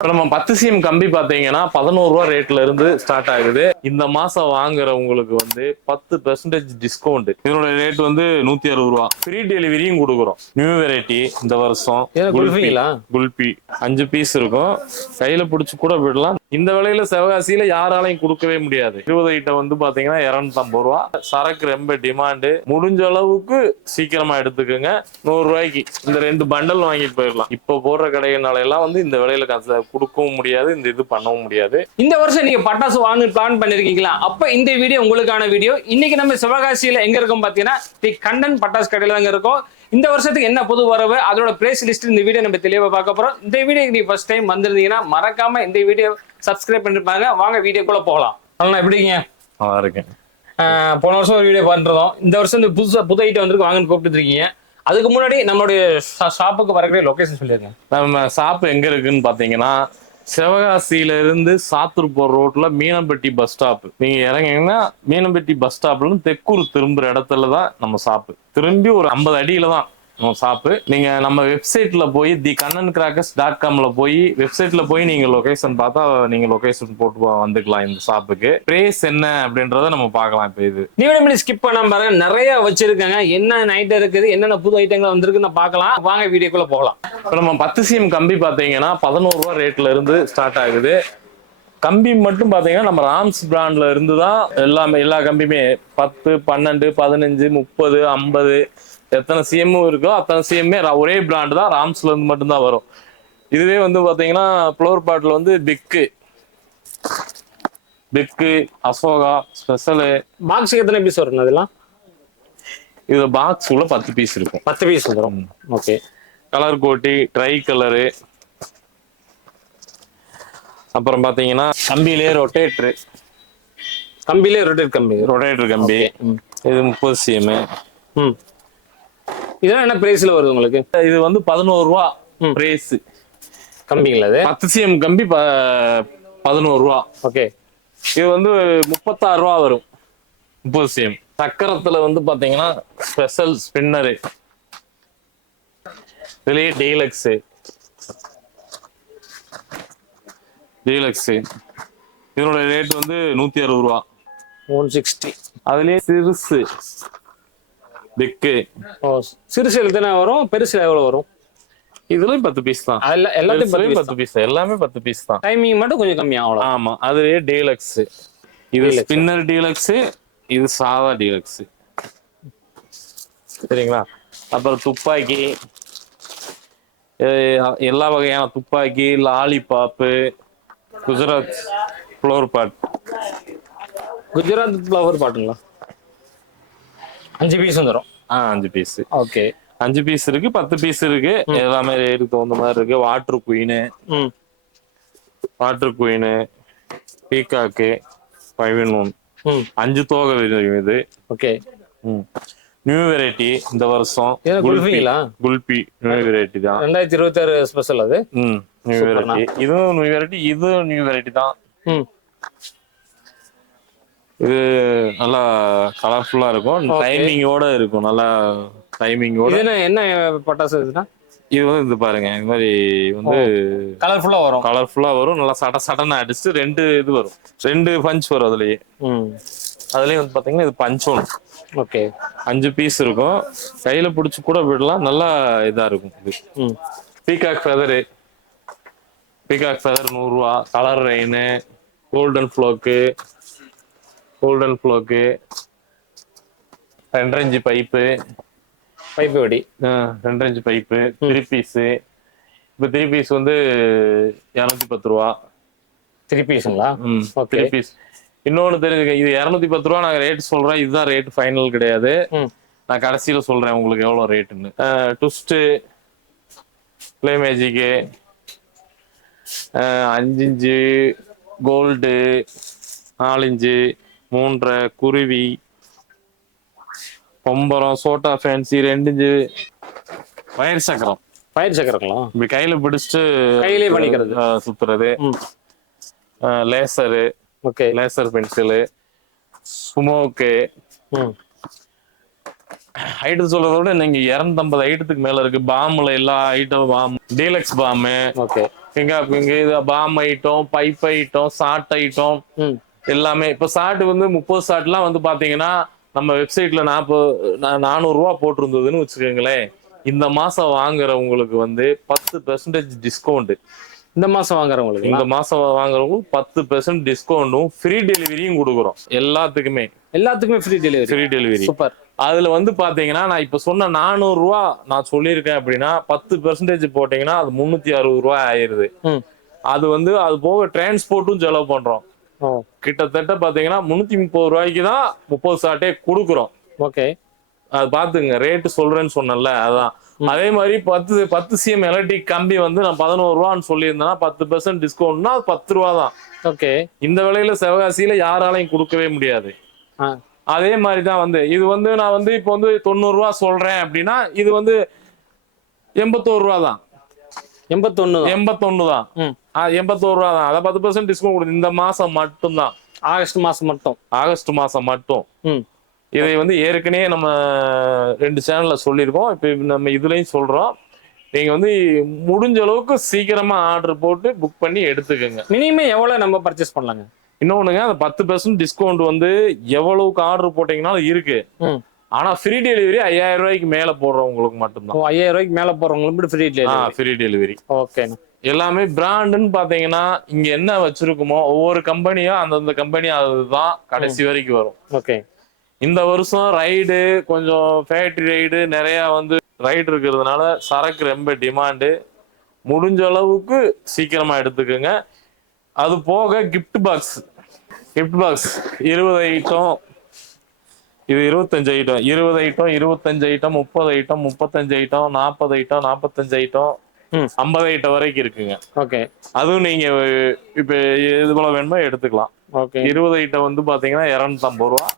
இப்ப நம்ம 10 சிஎம் கம்பி பாத்தீங்கன்னா 11 ரூபா ரேட்ல இருந்து ஸ்டார்ட் ஆகுது. இந்த மாசம் வாங்குறவங்களுக்கு வந்து 10% டிஸ்கவுண்ட். இதனோட ரேட் வந்து 160 ரூபா. ஃப்ரீ டெலிவரியும் கொடுக்குறோம். நியூ வெரைட்டி இந்த வருஷம் குல்பி 5 பீஸ் இருக்கும். கையில பிடிச்சு கூட விடலாம். இந்த விலையில சிவகாசியில யாராலையும் கொடுக்கவே முடியாது. 20 ஐட்டம் வந்து பாத்தீங்கன்னா 250 ரூபா. சரக்கு ரொம்ப டிமாண்டு. முடிஞ்ச அளவுக்கு சீக்கிரமா எடுத்துக்கோங்க. 100 ரூபாய்க்கு இந்த 2 பண்டல் வாங்கிட்டு போயிடலாம். இப்போ போடுற கடைகளால எல்லாம் வந்து இந்த விலையில கொடுக்கவும் முடியாது, இந்த இது பண்ணவும் முடியாது. இந்த வருஷம் நீங்க பட்டாசு வாங்க பிளான் பண்ணிருக்கீங்களா? அப்ப இந்த வீடியோ உங்களுக்கான வீடியோ. இன்னைக்கு நம்ம சிவகாசியில எங்க இருக்கோம் பாத்தீங்கன்னா தி கண்டன் பட்டாசு கடையில தாங்க இருக்கோம். இந்த வருஷத்துக்கு என்ன புது வரவு, அதோட பிரைஸ் லிஸ்ட் இந்த வீடியோ நம்ம தெளிவா பார்க்க போறோம். இந்த வீடியோ நீ ஃபர்ஸ்ட் டைம் வந்திருந்தீங்கன்னா மறக்காம இந்த வீடியோ சப்ஸ்கிரைப் பண்ணிருப்பாங்க. வாங்க வீடியோக்குள்ள போகலாம். அண்ணா எப்படிங்க? நல்லா இருக்கேன். போன வருஷம் ஒரு வீடியோ பண்ணிருந்தோம். இந்த வருஷம் இந்த புது ஐட்டம் வந்துருக்கு, வாங்கன்னு கூப்பிட்டு இருக்கீங்க. அதுக்கு முன்னாடி நம்மளுடைய ஷாப்புக்கு வரக்கூடிய லொகேஷன் சொல்லிருங்க. நம்ம ஷாப் எங்க இருக்குன்னு பாத்தீங்கன்னா சிவகாசியில இருந்து சாத்தூர் போற ரோட்ல மீனம்பட்டி பஸ் ஸ்டாப். நீங்க இறங்கிங்கன்னா மீனம்பட்டி பஸ் ஸ்டாப்ல இருந்து தெக்கூர் திரும்புற இடத்துலதான் நம்ம ஷாப்பு. திரும்பி ஒரு 50 அடியில தான் நம்ம ஷாப்பு. நீங்க நம்ம வெப்சைட்ல போய் thekandancrackers.comல போய் வெப்சைட்ல போய் நீங்க லொகேஷன் பார்த்தா நீங்க லொகேஷன் போட்டு வந்துக்கலாம். இந்த ஷாப்புக்கு பிரைஸ் என்ன அப்படின்றத நம்ம பார்க்கலாம். இப்ப இது நீங்க ஸ்கிப் பண்ணாம பாருங்க, நிறைய வச்சிருக்காங்க. என்ன ஐட்டம் இருக்குது, என்னென்ன புது ஐட்டங்கள் வந்திருக்குன்னு பார்க்கலாம். வாங்க வீடியோக்குள்ள போகலாம். இப்ப நம்ம 10 சிஎம் கம்பி பாத்தீங்கன்னா 11 ரூபா ரேட்ல இருந்து ஸ்டார்ட் ஆகுது. கம்பி மட்டும் பாத்தீங்கன்னா நம்ம ராம்ஸ் பிராண்ட்ல இருந்து தான் எல்லா கம்பியுமே 10, 12, 15, 30, 50 எத்தனை சிஎம்மும் இருக்கோ அத்தனை சிஎம்மே ஒரே பிராண்ட் தான், ராம்ஸ்ல இருந்து மட்டும்தான் வரும். இதுவே வந்து பாத்தீங்கன்னா ஃப்ளோர் பாட்டில் வந்து பிக்கு அசோகா ஸ்பெஷலு. பாக்ஸ் எத்தனை பீஸ் வரும்? அதெல்லாம் இது பாக்ஸ் உள்ள 10 பீஸ் இருக்கும். 10 பீஸ் வரும். ஓகே. கலர் கோட்டி, ட்ரை கலரு, அப்புறம் பாத்தீங்கன்னா கம்பியிலே ரொட்டேட்டர் கம்பி. இது 30 சிஎம். இதெல்லாம் என்ன பிரைஸ்ல வருது உங்களுக்கு? இது வந்து 11 ரூபா பிரைஸ் கம்பிங்களா? அது 10 சிஎம் கம்பி 11 ரூபா. ஓகே. இது வந்து 36 ரூபா வரும் 30 சிஎம். சக்கரத்துல வந்து பாத்தீங்கன்னா ஸ்பெஷல் ஸ்பின்னரு, இதுலயே டீலக்ஸ். இதனோட ரேட் வந்து 160 ரூபா. 160. அதுலயே சிறுசு பிக்கு. சிறுசு எத்தனை வரும், பெருசு எவ்வளவு வரும்? இதுலயும் 10 பீஸ் தான். எல்லாத்தையும் 10 பீஸ், எல்லாமே 10 பீஸ் தான். டைமிங் மட்டும் கொஞ்சம் கம்மியா அவ்வளவு. ஆமா, அதுலயே டீலக்ஸ். இது ஸ்பின்னர் டீலக்ஸ், இது சாதா டீலக்ஸ். சரிங்களா? அப்புறம் துப்பாக்கி, எல்லா வகையான துப்பாக்கி, லாலிபாப்பு, குஜராத் ஃப்ளோர் பாட்டுங்களா? 5 பீஸ் வந்துடும். 5 பீஸ். ஓகே. 5 பீஸ் இருக்கு, 10 பீஸ் இருக்கு. எல்லாமே ரேட்டுக்கு தகுந்த மாதிரி இருக்கு. வாட்டர் குயின், பீகாக்கு 5-in-1 5 தோகை இது. ஓகே. நியூ வெரைட்டி இந்த வருஷம் குல்பி நியூ வெரைட்டி தான். 2026 ஸ்பெஷல் அது. New variety. இதுவும் நியூ வெரைட்டி தான். இது நல்லா கலர்ஃபுல்லா இருக்கும், டைமிங்கோட இருக்கும். நல்லா டைமிங்கோட. என்ன பட்டாசு இதுனா? இது வந்து இது பாருங்க, இந்த மாதிரி வந்து கலர்ஃபுல்லா வரும். நல்லா சடன்னு அடிச்சு 2 இது வரும், 2 பஞ்ச் வரும். அதுலயே வந்து பாத்தீங்கன்னா இது பஞ்ச் ஒன்று. ஓகே. 5 பீஸ் இருக்கும். கையில பிடிச்சு கூட விடலாம், நல்லா இதா இருக்கும். இது பீகாக் ஃபெதர் 100 ரூபா. கலர் ரெயின், கோல்டன் ஃப்ளோக்கு 2 இன்ச் பைப்பு வெடி 2 இன்ச் பைப்பு. 3 பீஸ். இப்ப 3 பீஸ் வந்து 210 ரூபா. 3 பீஸுங்களா? 3 பீஸ். இன்னொன்னு தெரிஞ்சுக்க, இது 210 ரூபா நாங்க ரேட் சொல்றேன். இதுதான் ரேட் ஃபைனல் கிடையாது. நான் கடைசியில சொல்றேன் உங்களுக்கு எவ்வளவு ரேட்டுன்னு. Twist, play magic 5 inch, gold 4 inch, 3.5, குருவி, பொம்பரம், சோட்டா ஃபேன்சி 2 இன்ச்சு, ஃபயர் சக்கரம் இப்படி கையில பிடிச்சிட்டு கையிலே பண்ணிக்கிறது, சுத்துறது. Laser, laser pencil, smoke. Item சொல்றத விட நீங்க 250 ஐட்டத்துக்கு மேல இருக்கு. பாம்புல எல்லா ஐட்டம், பாம், டீலக்ஸ் பாம்பு, இங்க இது bomb item, pipe item, short item ம் எல்லாமே. இப்ப ஷார்ட் வந்து 30 ஷார்ட்லாம் வந்து பாத்தீங்கன்னா நம்ம வெப்சைட்ல 400 ரூபா போட்டிருந்ததுன்னு வச்சுக்கோங்களேன். இந்த மாசம் வாங்குறவங்களுக்கு வந்து 10% டிஸ்கவுண்ட். இந்த மாசம் வாங்குறவங்களுக்கு இந்த மாசம் வாங்குறவங்களுக்கு 10% டிஸ்கவுண்டும் ஃப்ரீ டெலிவரியும் கொடுக்குறோம் எல்லாத்துக்குமே. எல்லாத்துக்குமே free delivery. Free delivery. Super. அதுல வந்து பாத்தீங்கன்னா நான் இப்ப சொன்ன 400 ரூபா நான் சொல்லியிருக்கேன் அப்படின்னா 10% போட்டீங்கன்னா அது 360 ரூபாய் ஆயிருது. ம் அது வந்து அது போக டிரான்ஸ்போர்ட்டும் செலவு பண்றோம். ஓ கிட்டத்தட்ட பாத்தீங்கன்னா 330 ரூபாய்க்கு தான் 30 ஷார்ட்டே கொடுக்குறோம். ஓகே. அது பாத்துங்க, ரேட்டு சொல்றேன்னு சொன்னேன்ல அதான். அதே மாதிரி 10 CM எலக்ட்ரிக் கம்பி வந்து நான் 11 ரூபான்னு சொல்லியிருந்தேன்னா 10% டிஸ்கவுண்ட்னா 10 ரூபா தான். ஓகே. இந்த விலையில சிவகாசியில யாராலையும் கொடுக்கவே முடியாது. அதே மாதிரி தான் வந்து இது வந்து நான் வந்து இப்போ வந்து 90 ரூபா சொல்றேன் அப்படின்னா இது வந்து 81 ரூபா தான். 81 தான். 81 ரூபா தான். அதை 10% டிஸ்கவுண்ட் கொடுத்து இந்த மாசம் மட்டும்தான். ஆகஸ்ட் மாசம் மட்டும். ஆகஸ்ட் மாசம் மட்டும். இதை வந்து ஏற்கனவே நம்ம 2 சேனல்ல சொல்லியிருக்கோம். இப்ப நம்ம இதுலயும் சொல்றோம். நீங்க வந்து முடிஞ்ச அளவுக்கு சீக்கிரமா ஆர்டர் போட்டு புக் பண்ணி எடுத்துக்கோங்க. மினிமம் எவ்வளவு நம்ம பர்ச்சேஸ் பண்ணலாங்க? இன்னொன்னுங்க, அந்த 10% டிஸ்கவுண்ட் வந்து எவ்வளவுக்கு ஆர்டர் போட்டீங்கன்னாலும் இருக்கு. ஆனா ஃப்ரீ டெலிவரி 5000 ரூபாய்க்கு மேல போடுறவங்களுக்கு மட்டும்தான். 5000 ரூபாய்க்கு மேல போறவங்களுக்கு free delivery. Free delivery. Okay. எல்லாமே பிராண்டுன்னு பாத்தீங்கன்னா இங்க என்ன வச்சிருக்குமோ ஒவ்வொரு கம்பெனியும் அந்தந்த கம்பெனி அதுதான் கடைசி வரைக்கும் வரும். ஓகே. இந்த வருஷம் ரைடு கொஞ்சம் ஃபேக்டரி ரைடு நிறைய வந்து ரைடு இருக்கிறதுனால சரக்கு ரொம்ப டிமாண்டு. முடிஞ்ச அளவுக்கு சீக்கிரமா எடுத்துக்கோங்க. அது போக கிஃப்ட் பாக்ஸ் 20 ஐட்டம், இது 25 item, 20 item, 25 item, 30 item, 35 item, 40 item, 45 item, 50 item வரைக்கும் இருக்குங்க. ஓகே. அதுவும் நீங்க இப்ப இது போல வேணுமோ எடுத்துக்கலாம். ஓகே. 20 ஐட்டம் வந்து பாத்தீங்கன்னா 250 ரூபா.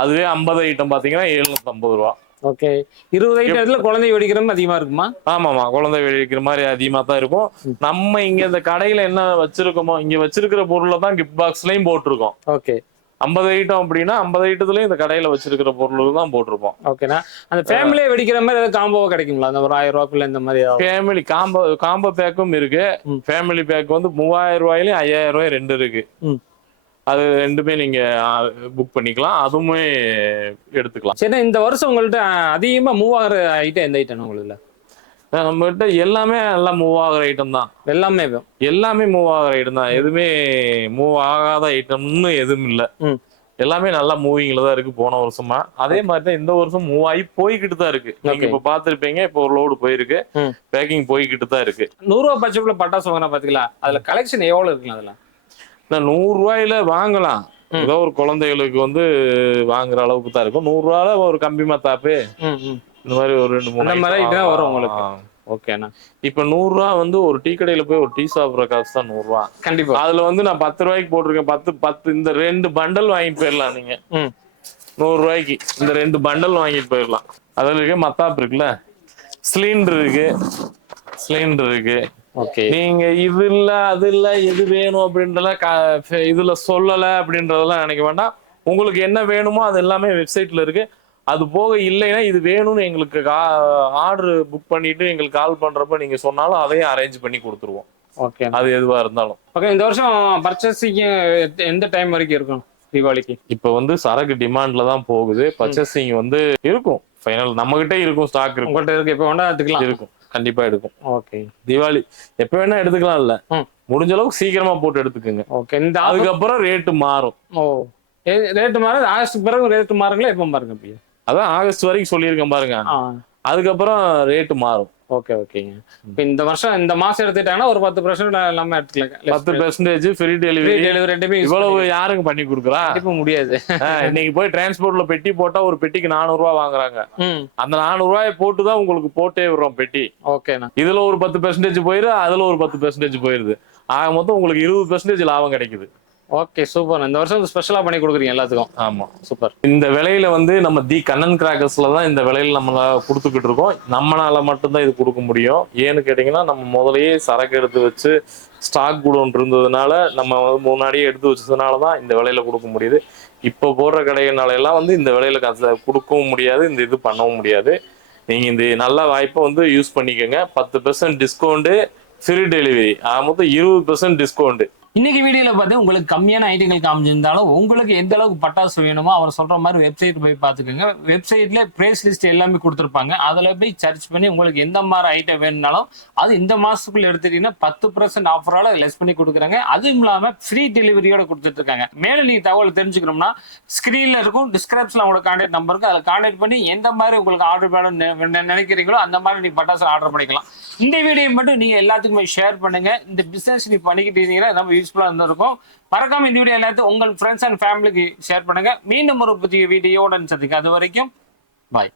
அதுவே 50 ஐட்டம் பாத்தீங்கன்னா 750 ரூபா. ஓகே. 20 ஐட்டத்துல குழந்தை வெடிக்கிற மாதிரி அதிகமா இருக்குமா? ஆமாமா, குழந்தை வெடிக்கிற மாதிரி அதிகமா தான் இருக்கும். நம்ம இங்க இந்த கடையில என்ன வச்சிருக்கோமோ இங்க வச்சிருக்கிற பொருளை தான் கிஃப்ட் பாக்ஸ்லயும் போட்டிருக்கோம். ஓகே. 50 ஐட்டம் அப்படின்னா 50 ஐட்டத்துலயும் இந்த கடையில வச்சிருக்கிற பொருள் தான் போட்டிருப்போம். ஓகேண்ணா. அந்த ஃபேமிலியே வெடிக்கிற மாதிரி ஏதாவது காம்போவா கிடைக்குங்களா? அந்த ஒரு 1000 ரூபாய்க்குள்ள இந்த மாதிரி ஃபேமிலி காம்போ பேக்கும் இருக்கு. ஃபேமிலி பேக் வந்து 3000 ரூபாயிலும் 5000 ரூபாய் 2 இருக்கு. அது ரெண்டுமே நீங்க புக் பண்ணிக்கலாம், அதுவுமே எடுத்துக்கலாம். சரி, இந்த வருஷம் உங்கள்ட்ட அதிகமா மூவ் ஆகிற ஐட்டம் எந்த ஐட்டம் உங்களுக்கு? நம்ம கிட்ட எல்லாமே நல்லா மூவ் ஆகுற ஐட்டம் தான். எல்லாமே மூவ் ஆகுற ஐட்டம் தான். எதுவுமே மூவ் ஆகாத ஐட்டம்னு எதுவும் இல்லை. எல்லாமே நல்லா மூவிங்ல தான் இருக்கு போன வருஷமா. அதே மாதிரி தான் இந்த வருஷம் மூவ் ஆகி போய்கிட்டு தான் இருக்கு. நீங்க இப்ப பாத்துருப்பீங்க, இப்ப ஒரு லோடு போயிருக்கு, பேக்கிங் போய்கிட்டு தான் இருக்கு. 100 ரூபாய் பட்ஜெட்ல பட்டாசு வாங்கினா பாத்தீங்களா, அதுல கலெக்ஷன் எவ்வளவு இருக்குங்க? அதுல 100 ரூபாயில வாங்கலாம். ஏதோ ஒரு குழந்தைகளுக்கு வந்து வாங்குற அளவுக்கு தான் இருக்கும். 100 ரூபாயில ஒரு கம்பி மத்தாப்பு இந்த மாதிரி ஒரு 2-3 வரும் உங்களுக்கு. ஓகேண்ணா. இப்ப 100 ரூபா வந்து ஒரு டீ கடையில போய் ஒரு டீ சாப்பிடுற காசு தான் 100 ரூபா. கண்டிப்பா. அதுல வந்து நான் 10 ரூபாய்க்கு போட்டிருக்கேன். 10 இந்த 2 பண்டல் வாங்கிட்டு போயிடலாம். நீங்க 100 ரூபாய்க்கு இந்த 2 பண்டல் வாங்கிட்டு போயிடலாம். அதுல இருக்க மத்தாப்பு இருக்குல்ல, சிலிண்டர் இருக்கு. நீங்க இது இல்ல அது இல்ல எது வேணும் அப்படின்றத இதுல சொல்லல அப்படின்றதெல்லாம் நினைக்க வேண்டாம். உங்களுக்கு என்ன வேணுமோ அது எல்லாமே வெப்சைட்ல இருக்கு. அது போக இல்லைன்னா இது வேணும்னு எங்களுக்கு ஆர்டர் புக் பண்ணிட்டு எங்களுக்கு கால் பண்றப்ப நீங்க சொன்னாலும் அதையும் அரேஞ்ச் பண்ணி கொடுத்துருவோம். ஓகே. அது எதுவா இருந்தாலும். ஓகே. இந்த வருஷம் பர்ச்சேசிங் எந்த டைம் வரைக்கும் இருக்கும் தீபாவளிக்கு? இப்ப வந்து சரக்கு டிமாண்ட்ல தான் போகுது. பர்ச்சேசிங் வந்து இருக்கும். ஃபைனல் நம்ம கிட்ட இருக்கும், ஸ்டாக் இருக்கும். உங்கள்கிட்ட இருக்கு, எப்ப வேணா எடுத்துக்கலாம். இருக்கும், கண்டிப்பா எடுக்கும். ஓகே. தீபாவளி எப்ப வேணா எடுத்துக்கலாம். இல்ல முடிஞ்ச அளவுக்கு சீக்கிரமா போட்டு எடுத்துக்கோங்க. ஓகே. அதுக்கப்புறம் ரேட்டு மாறும். ரேட்டு மாறுது. ஆகஸ்ட் பிறகு ரேட்டு மாறுங்களா? எப்ப பாருங்க அப்படியே? அதான் ஆகஸ்ட் வரைக்கும் சொல்லியிருக்கேன் பாருங்க. அதுக்கப்புறம் ரேட்டு மாறும். ஓகே. ஓகேங்க. இப்ப இந்த வருஷம் இந்த மாசம் எடுத்துட்டாங்கன்னா ஒரு 10% எல்லாமே எடுத்துக்கலாம். 10% ஃப்ரீ டெலிவரி. இவ்வளவு யாருங்க பண்ணி கொடுக்குறா? முடியாது. இன்னைக்கு போய் டிரான்ஸ்போர்ட்ல பெட்டி போட்டா ஒரு பெட்டிக்கு 400 ரூபாய் வாங்குறாங்க. அந்த 400 ரூபாய் போட்டுதான் உங்களுக்கு போட்டே விடுறோம் பெட்டி. ஓகேண்ணா. இதுல ஒரு 10% போயிருது, அதுல ஒரு 10% போயிருது. ஆக மொத்தம் உங்களுக்கு 20% லாபம் கிடைக்குது. Okay, super. இந்த வருஷம் ஸ்பெஷலா பண்ணி கொடுக்குறீங்க எல்லாத்துக்கும். ஆமா, சூப்பர். இந்த விலையில வந்து நம்ம தி கண்ணன் கிராக்கர்ஸ்ல தான் இந்த விலையில நம்ம கொடுத்துக்கிட்டு இருக்கோம். நம்மளால மட்டும்தான் இது கொடுக்க முடியும். ஏன்னு கேட்டீங்கன்னா நம்ம முதலையே சரக்கு எடுத்து வச்சு ஸ்டாக் குடோன் இருந்ததுனால நம்ம வந்து முன்னாடியே எடுத்து வச்சதுனாலதான் இந்த விலையில கொடுக்க முடியுது. இப்போ போடுற கடைகள்னால எல்லாம் வந்து இந்த விலையில கொடுக்கவும் முடியாது, இந்த இது பண்ணவும் முடியாது. நீங்க இந்த நல்ல வாய்ப்பை வந்து யூஸ் பண்ணிக்கோங்க. 10% டிஸ்கவுண்ட் ஃப்ரீ டெலிவரி. மொத்தம் 20% டிஸ்கவுண்ட். இன்னைக்கு வீடியோல பார்த்து உங்களுக்கு கம்மியான ஐட்டங்கள் காமிச்சிருந்தாலும் உங்களுக்கு எந்த அளவுக்கு பட்டாசு வேணுமோ அவர் சொல்ற மாதிரி வெப்சைட் போய் பார்த்துக்கோங்க. வெப்சைட்ல பிரைஸ் லிஸ்ட் எல்லாமே கொடுத்துருப்பாங்க. அதில் போய் சர்ச் பண்ணி உங்களுக்கு எந்த மாதிரி ஐட்டம் வேணும்னாலும் அது இந்த மாசத்துக்குள்ள எடுத்துட்டீங்கன்னா 10% ஆஃபரால லெஸ் பண்ணி கொடுக்குறாங்க. அதுவும் இல்லாம ஃப்ரீ டெலிவரியோட கொடுத்துட்டு இருக்காங்க. மேலும் நீங்க தகவல் தெரிஞ்சுக்கணும்னா ஸ்கிரீன்ல இருக்கும், டிஸ்கிரிப்ஷன்ல உங்களோட கான்டாக்ட் நம்பர் இருக்கு. அதில் கான்டாக்ட் பண்ணி எந்த மாதிரி உங்களுக்கு ஆர்டர் பண்ண நினைக்கிறீங்களோ அந்த மாதிரி நீங்க பட்டாசு ஆர்டர் பண்ணிக்கலாம். இந்த வீடியோ மட்டும் நீங்க எல்லாத்துக்குமே ஷேர் பண்ணுங்க. இந்த பிசினஸ் நீ பண்ணிக்கிட்டு இருந்தீங்கன்னா நம்ம யூஸ்ஃபுல்லா இருந்திருக்கும். மறக்காம இந்த வீடியோ எல்லாத்தையும் உங்கள் ஃப்ரெண்ட்ஸ் அண்ட் ஃபேமிலிக்கு ஷேர் பண்ணுங்க. மீண்டும் ஒரு புதிய வீடியோட சந்திக்க. அது வரைக்கும் பாய்.